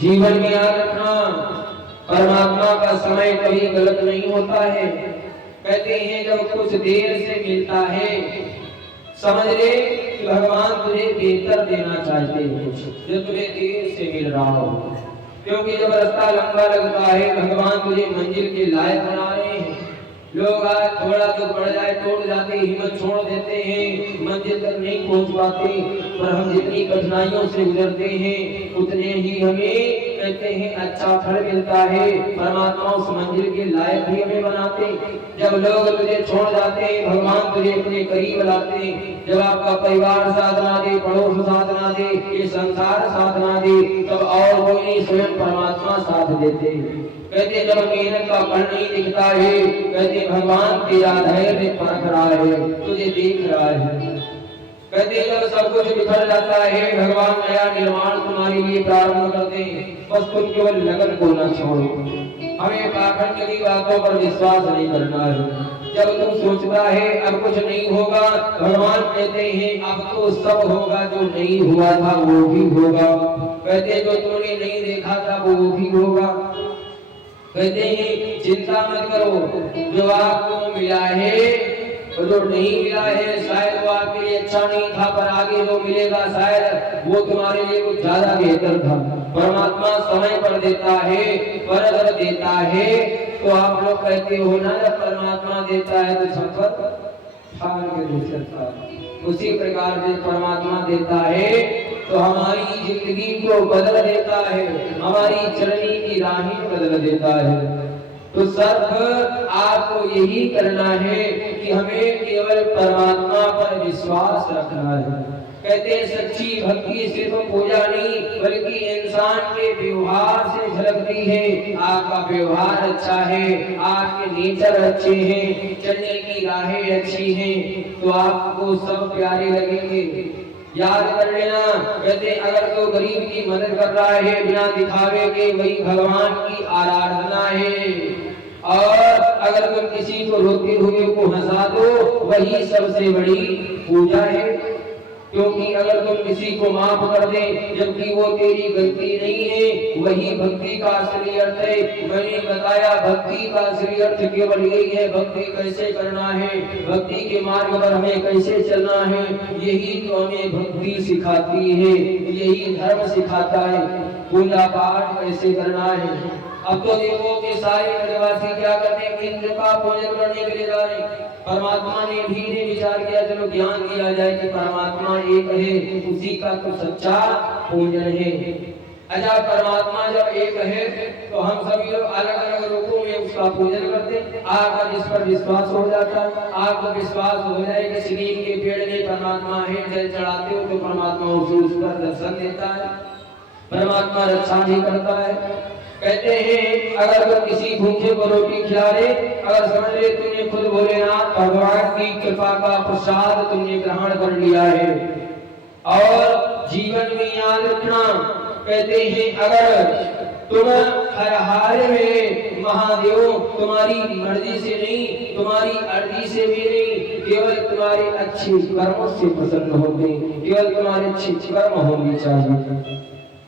जीवन में याद रखना, परमात्मा का समय कभी गलत नहीं होता है। कहते हैं जब कुछ देर से मिलता है, समझ ले कि भगवान तुझे बेहतर देना चाहते हैं, कुछ जो तुझे देर से मिल रहा हो। क्योंकि जब रास्ता लंबा लगता है, भगवान तुझे मंजिल के लायक बना रहे हैं। लोग आज थोड़ा तो बढ़ जाए टूट जाते, हिम्मत छोड़ देते हैं, मंजिल तक नहीं पहुंच पाते। पर हम जितनी कठिनाइयों से गुजरते हैं, उतने ही हमें कहते हैं अच्छा फल मिलता है। परमात्मा उस मंजिल के लायक भी हमें बनाते। जब लोग तुझे छोड़ जाते हैं, भगवान तुझे अपने करीब लाते। जब आपका परिवार साथ ना दे, पड़ोस साथ ना दे, ये संसार साथ ना दे, तब और कोई नहीं, स्वयं परमात्मा साथ देते। कहते जब मेहनत का फल नहीं दिखता है, कहते भगवान तेरा धैर्य परख रहा है, तुझे देख रहा है। कहते जब सब कुछ बिखर जाता है, भगवान नया निर्माण तुम्हारे लिए प्रारंभ करते हैं। बस तुम केवल लगन को न छोड़ो। हमें पाखंड की बातों पर विश्वास नहीं करना है। जब तुम सोचता है अब कुछ नहीं होगा, भगवान कहते हैं अब तो सब होगा, जो नहीं हुआ था वो भी होगा। कहते जो तुमने नहीं देखा था वो भी होगा। कहते हैं चिंता मत करो, जो आपको मिला है और जो नहीं मिला है शायद वो आपके लिए अच्छा नहीं था, पर आगे जो मिलेगा शायद वो तुम्हारे लिए कुछ ज्यादा बेहतर था। परमात्मा समय पर देता है, पर अगर देता है तो आप लोग कहते हो ना, जब परमात्मा देता है तो सफर फाड़ के दे सकता है। उसी प्रकार से परमात्मा देता है तो हमारी जिंदगी को बदल देता है, हमारी चलने की राहें बदल देता है। तो सिर्फ आपको यही करना है कि हमें केवल परमात्मा पर विश्वास रखना है। कहते हैं सच्ची भक्ति सिर्फ पूजा नहीं, बल्कि इंसान के व्यवहार से झलकती है। आपका व्यवहार अच्छा है, आपके नेचर अच्छे हैं, चलने की राहें अच्छी हैं, तो आपको सब प्यारे लगेंगे। याद कर लेना, कहते अगर तो गरीब की मदद कर रहा है बिना दिखावे के, वही भगवान की आराधना है। और अगर तुम किसी को रोते हुए को हंसा दो, वही सबसे बड़ी पूजा है। क्योंकि अगर तुम किसी को माफ कर दे जबकि वो तेरी गलती नहीं है, वही भक्ति का असली अर्थ है। मैंने बताया भक्ति का असली अर्थ केवल यही है, भक्ति कैसे करना है, भक्ति के मार्ग पर हमें कैसे चलना है, यही तो हमें भक्ति सिखाती है, यही धर्म सिखाता है। पूजा पाठ कैसे करना है। अब तो देखो कि सारे ब्रजवासी क्या करते हैं, इंद्र का पूजन करने के लिए जा रहे हैं। परमात्मा ने धीरे विचार किया, चलो ज्ञान दिया जाए कि परमात्मा एक है, उसी का तो सच्चा पूजन है। अच्छा परमात्मा जब एक है तो हम सभी लोग अलग अलग रूपों में उसका पूजन करते हैं। आपका जिस पर विश्वास हो जाता है, आपको विश्वास हो जाए कि नीम के पेड़ में परमात्मा है, जल चढ़ाते हो तो परमात्मा उस पर दर्शन देता है, परमात्मा रक्षा भी करता है। कहते हैं अगर तुम किसी भूखे को रोटी खिला दे, अगर समझ ले तुमने खुद भोलेनाथ भगवान की कृपा का प्रसाद तुमने ग्रहण कर लिया है। और जीवन में याद रखना, कहते हैं अगर तुम हर हाल में महादेव तुम्हारी मर्जी से नहीं, तुम्हारी अर्जी से भी नहीं, केवल तुम्हारे अच्छे कर्मों से प्रसन्न होते, केवल तुम्हारे अच्छे कर्म होने चाहिए।